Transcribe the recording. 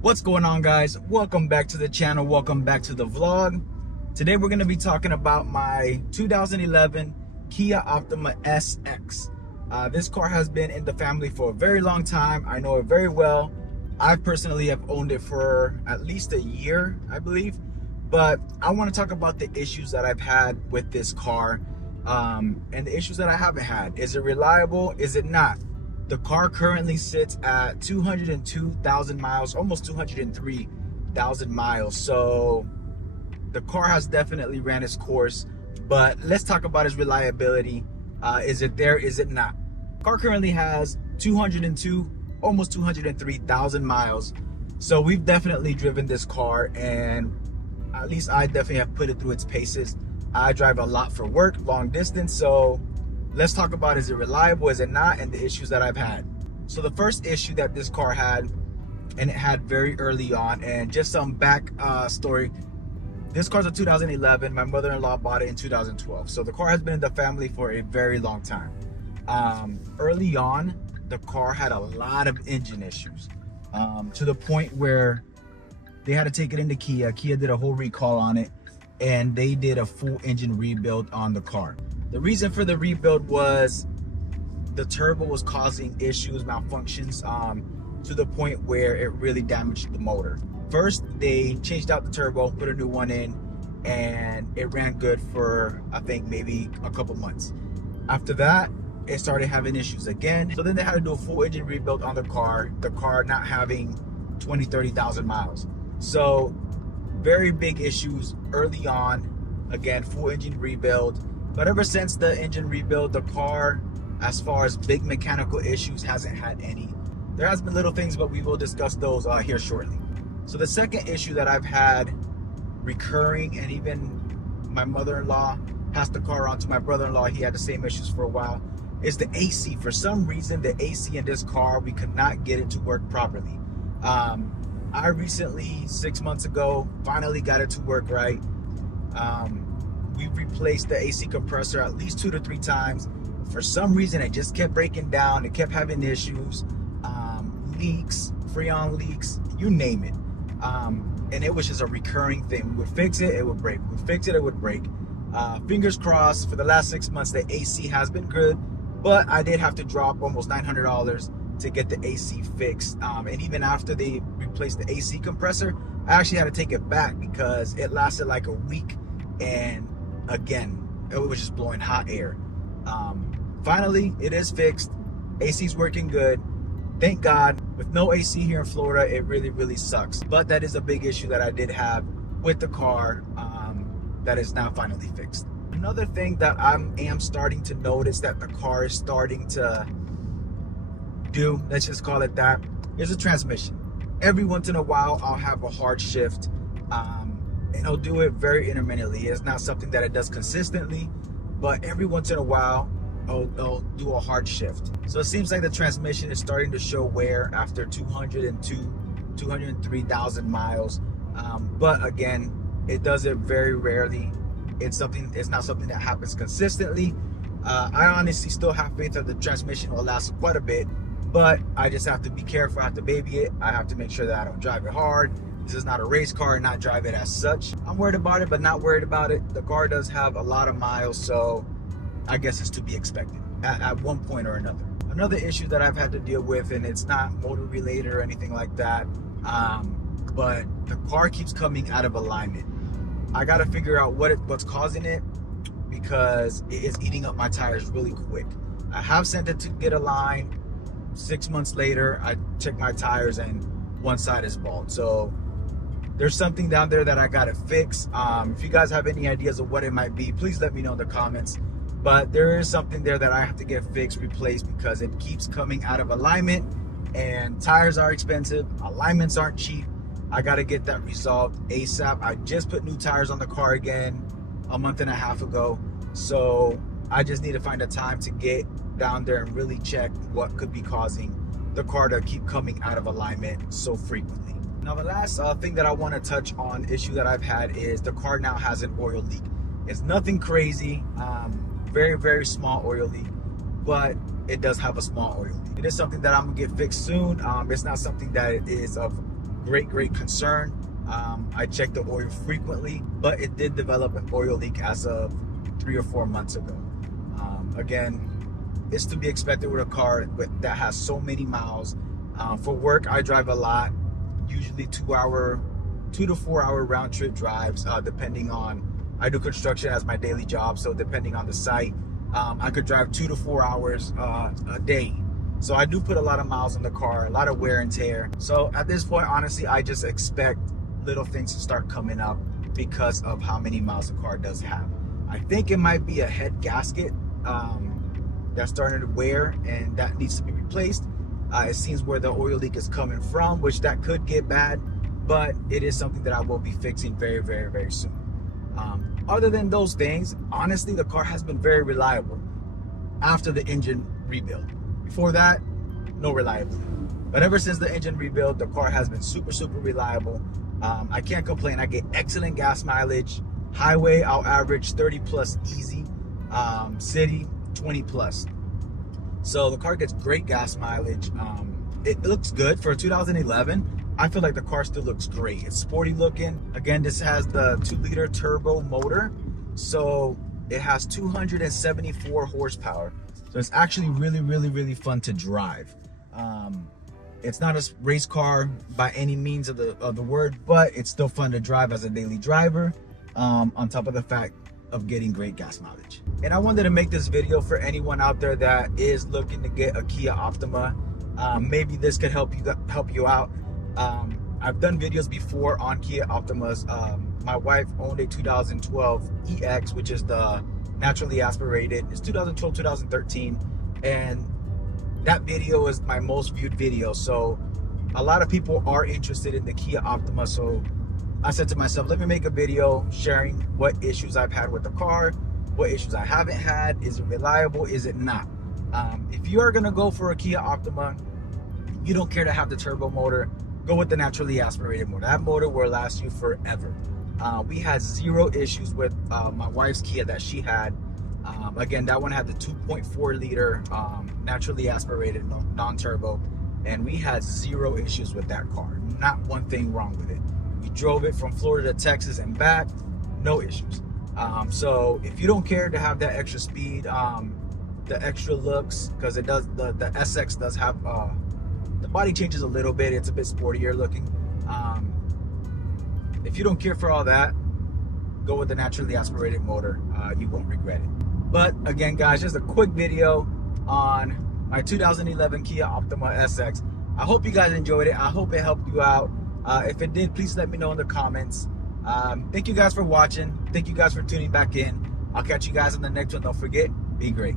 What's going on, guys? Welcome back to the channel. Welcome back to the vlog. Today we're going to be talking about my 2011 Kia Optima SX. This car has been in the family for a very long time. I know it very well. I personally have owned it for at least a year, I believe. But I want to talk about the issues that I've had with this car and the issues that I haven't had. Is it reliable? Is it not? The car currently sits at 202,000 miles, almost 203,000 miles. So the car has definitely ran its course, but let's talk about its reliability. Is it there? Is it not? The car currently has 202, almost 203,000 miles. So we've definitely driven this car, and at least I definitely have put it through its paces. I drive a lot for work, long distance, so let's talk about, is it reliable, is it not, and the issues that I've had. So the first issue that this car had, and it had very early on, and just some back story, this car's a 2011. My mother-in-law bought it in 2012. So the car has been in the family for a very long time. Early on, the car had a lot of engine issues to the point where they had to take it into Kia. Kia did a whole recall on it, and they did a full engine rebuild on the car. The reason for the rebuild was the turbo was causing issues, malfunctions, to the point where it really damaged the motor. First, they changed out the turbo, put a new one in, and it ran good for, I think, maybe a couple months. After that, it started having issues again. So then they had to do a full engine rebuild on the car not having 30,000 miles. So very big issues early on. Again, full engine rebuild. But ever since the engine rebuild, the car, as far as big mechanical issues, hasn't had any. There has been little things, but we will discuss those here shortly. So the second issue that I've had recurring, and even my mother-in-law passed the car on to my brother-in-law, he had the same issues for a while, is the AC. For some reason, the AC in this car, we could not get it to work properly. I recently, 6 months ago, finally got it to work right. We've replaced the AC compressor at least 2 to 3 times. For some reason, it just kept breaking down. It kept having issues, leaks, freon leaks, you name it. And it was just a recurring thing. We would fix it, it would break. We would fix it, it would break. Fingers crossed, for the last 6 months, the AC has been good, but I did have to drop almost $900 to get the AC fixed. And even after they replaced the AC compressor, I actually had to take it back because it lasted like a week, and again, it was just blowing hot air. Finally, it is fixed. AC's working good. Thank God. With no AC here in Florida, it really sucks. But that is a big issue that I did have with the car that is now finally fixed. Another thing that I am starting to notice that the car is starting to do, let's just call it that, is a transmission. Every once in a while, I'll have a hard shift. And I'll do it very intermittently. It's not something that it does consistently, but every once in a while, I'll do a hard shift. So it seems like the transmission is starting to show wear after 203,000 miles. But again, it does it very rarely. It's not something that happens consistently. I honestly still have faith that the transmission will last quite a bit, but I just have to be careful. I have to baby it. I have to make sure that I don't drive it hard. This is not a race car, and not drive it as such. I'm worried about it, but not worried about it. The car does have a lot of miles, so I guess it's to be expected at one point or another. Another issue that I've had to deal with, and it's not motor related or anything like that, but the car keeps coming out of alignment. I got to figure out what's causing it, because it is eating up my tires really quick. I have sent it to get aligned. 6 months later, I check my tires and one side is bald. So there's something down there that I gotta fix. If you guys have any ideas of what it might be, please let me know in the comments. But there is something there that I have to get fixed, replaced, because it keeps coming out of alignment, and tires are expensive, alignments aren't cheap. I gotta get that resolved ASAP. I just put new tires on the car again a month and a half ago. So I just need to find a time to get down there and really check what could be causing the car to keep coming out of alignment so frequently. Now the last thing that I want to touch on, issue that I've had, is the car now has an oil leak. It's nothing crazy, very small oil leak, but it does have a small oil leak. It is something that I'm gonna get fixed soon. It's not something that is of great concern. I checked the oil frequently, but it did develop an oil leak as of 3 or 4 months ago. Again, it's to be expected with a car that has so many miles. For work, I drive a lot, usually 2 to 4 hour round trip drives, depending on, I do construction as my daily job, so depending on the site, I could drive 2 to 4 hours a day. So I do put a lot of miles in the car, a lot of wear and tear. So at this point, honestly, I just expect little things to start coming up because of how many miles the car does have. I think it might be a head gasket that's starting to wear, and that needs to be replaced. It seems where the oil leak is coming from, which that could get bad, but it is something that I will be fixing very soon. Other than those things, honestly, the car has been very reliable after the engine rebuild. Before that, no reliability. But ever since the engine rebuild, the car has been super reliable. I can't complain. I get excellent gas mileage. Highway, I'll average 30 plus easy. City, 20 plus. So the car gets great gas mileage. It looks good for a 2011. I feel like the car still looks great. It's sporty looking. Again, this has the 2-liter turbo motor. So it has 274 horsepower. So it's actually really fun to drive. It's not a race car by any means of the word, but it's still fun to drive as a daily driver, on top of the fact of getting great gas mileage. And I wanted to make this video for anyone out there that is looking to get a Kia Optima. Maybe this could help you out. I've done videos before on Kia Optimas. My wife owned a 2012 EX, which is the naturally aspirated. It's 2012, 2013, and that video is my most viewed video. So a lot of people are interested in the Kia Optima. So I said to myself, let me make a video sharing what issues I've had with the car, what issues I haven't had. Is it reliable? Is it not? If you are gonna go for a Kia Optima, you don't care to have the turbo motor, go with the naturally aspirated motor. That motor will last you forever. We had 0 issues with my wife's Kia that she had. Again, that one had the 2.4 liter naturally aspirated, non-turbo, and we had 0 issues with that car. Not one thing wrong with it. We drove it from Florida to Texas and back, no issues. So if you don't care to have that extra speed, the extra looks, because it does, the SX does have the body changes a little bit. It's a bit sportier looking. If you don't care for all that, go with the naturally aspirated motor. You won't regret it. But again, guys, just a quick video on my 2011 Kia Optima SX. I hope you guys enjoyed it. I hope it helped you out. If it did, please let me know in the comments. Thank you guys for watching. Thank you guys for tuning back in. I'll catch you guys on the next one. Don't forget, be great.